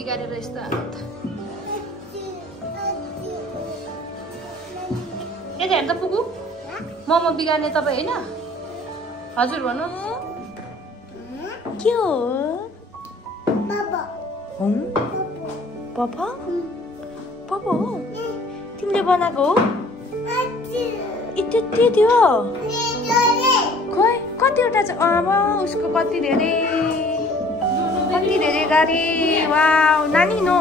बिगारेर यस्तो हालत यता हेर्दा पुगु मोमो बिगार्ने तपाईँ होइन हजुर भन्नु के हो पापा पापा हो तिमीले बनाएको हो यति थियो खोइ कतिवटा छ आमा उसको कति धेरै गाडी वाउ नानी नो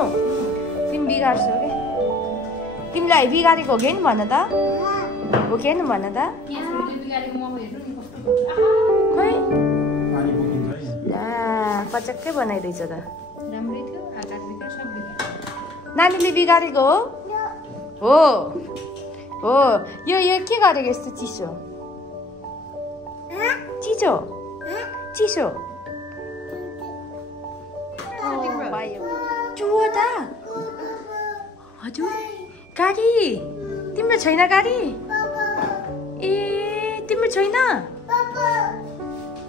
तिमी बिगार्छौ के तिमीलाई बिगारेको हो कि भन त हो कि भन त खोइ ला पचक्कै बनाइरहेछ त राम्रै थियो आकार बिगार सब बिगार नानीले बिगारेको हो हो यो के गरेको यस्तो चिसो चिसो चिसो चुहो त हजुर गाडी तिम्रो छैन गाडी ए तिम्रो छैन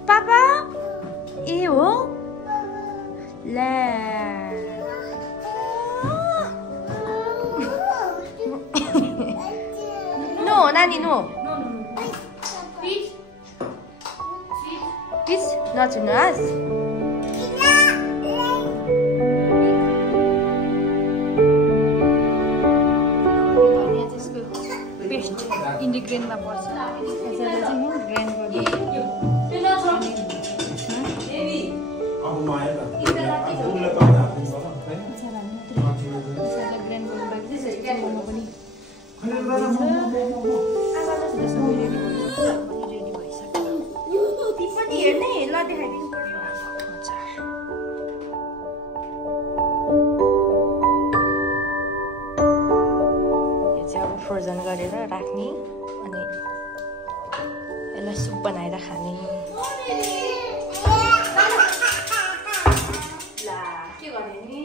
पापा ए हो ला नो नानी no Please, not to us. Paste in the grain ma पर्छ यसलाई चाहिँ म ग्राइन्ड गर्छु अब माया त फुलले त हाल्नु पर्छ है यसलाई ग्राइन्ड गर्नु बाकी छ मोमो पनि रेडी भइसक्यो ती पनि हेर्ने ल देखाइदिनु पर्यो यो चाहिँ अब फ्रोजन गरेर राख्ने अनि यसलाई सुप बनाएर खाने ला के गर्ने नि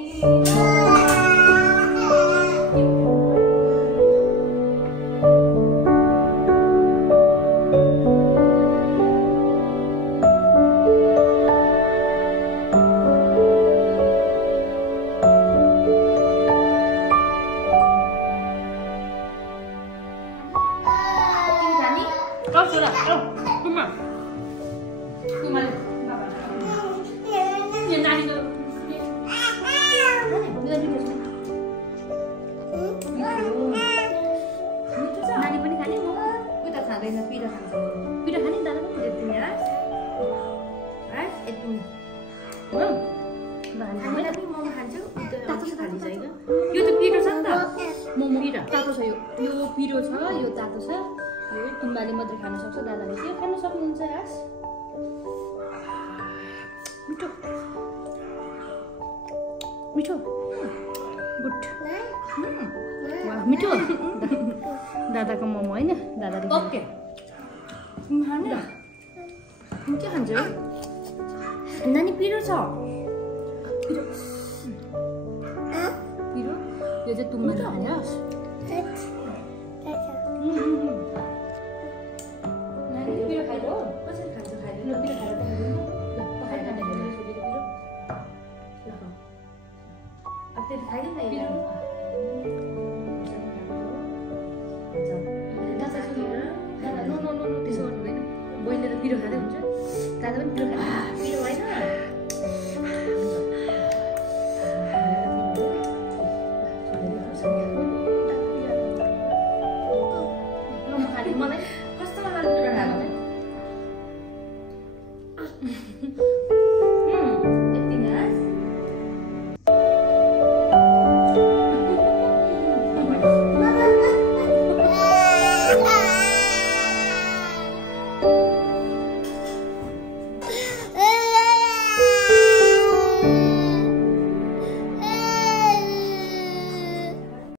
पिरो छ यो तातो छ यो तुम्बाले मात्रै खान सक्छ दादाले चाहिँ खान सक्नुहुन्छ यास मिठो मिठो गुड वाह मिठो दादाको मोमो हैन दादाले ओके तिमी खाने के खान्छौ नानी पिरो छ पिरो यो चाहिँ तुम्बाले खान्यास पिरो खाँदै हुन्छ दादा पनि पिरो खान्छ पिरो होइन